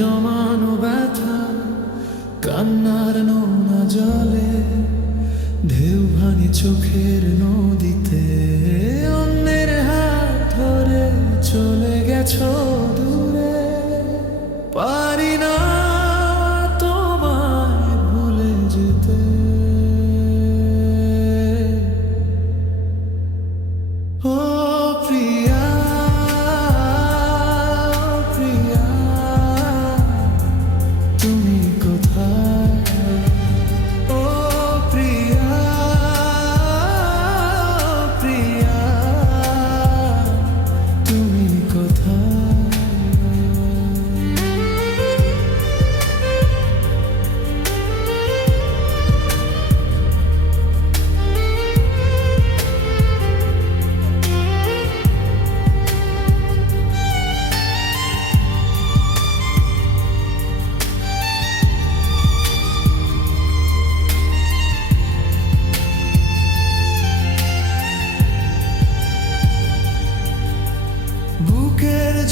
জমানো ব্যথা কান্নার নোনা জলে ঢেউ ভাঙে চোখের নোনা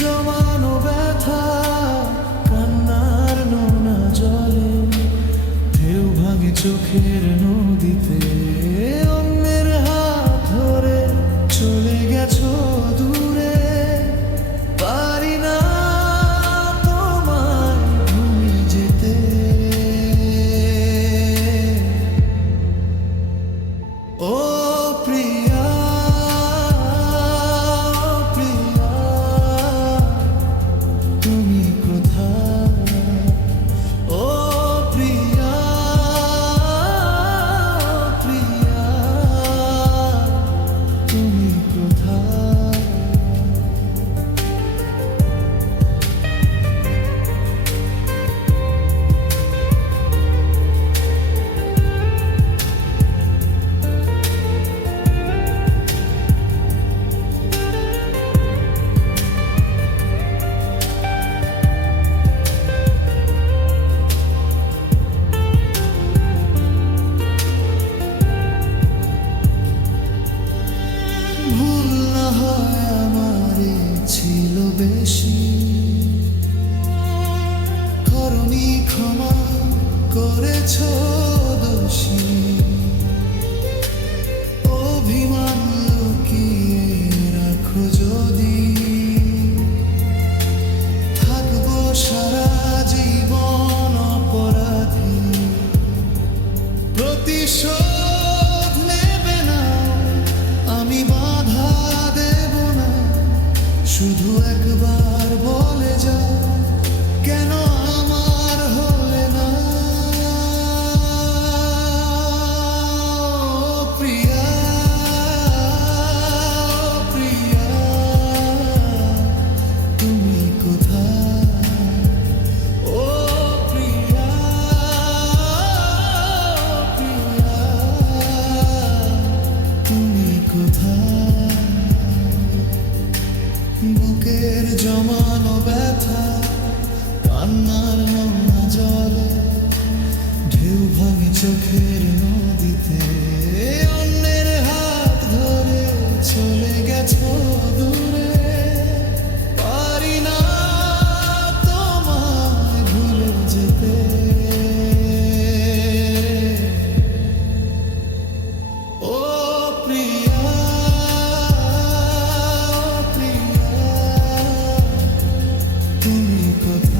জমানো ব্যথা কান্নার চোখের নদীতে। took 可怕。to me, but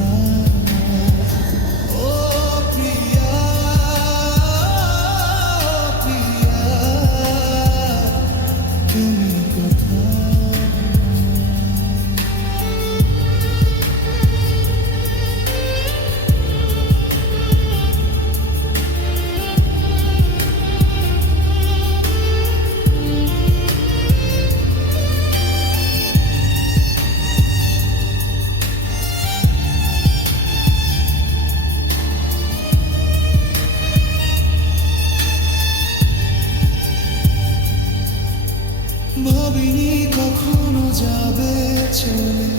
ভাবিনি যাবে ছেলে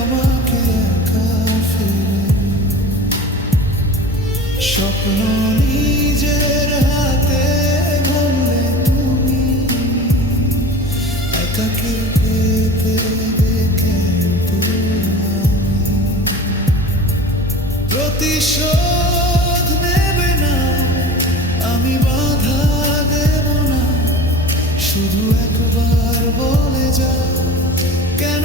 আমাকে স্বপ্ন নিজের শুধু একবার বলে যা কেন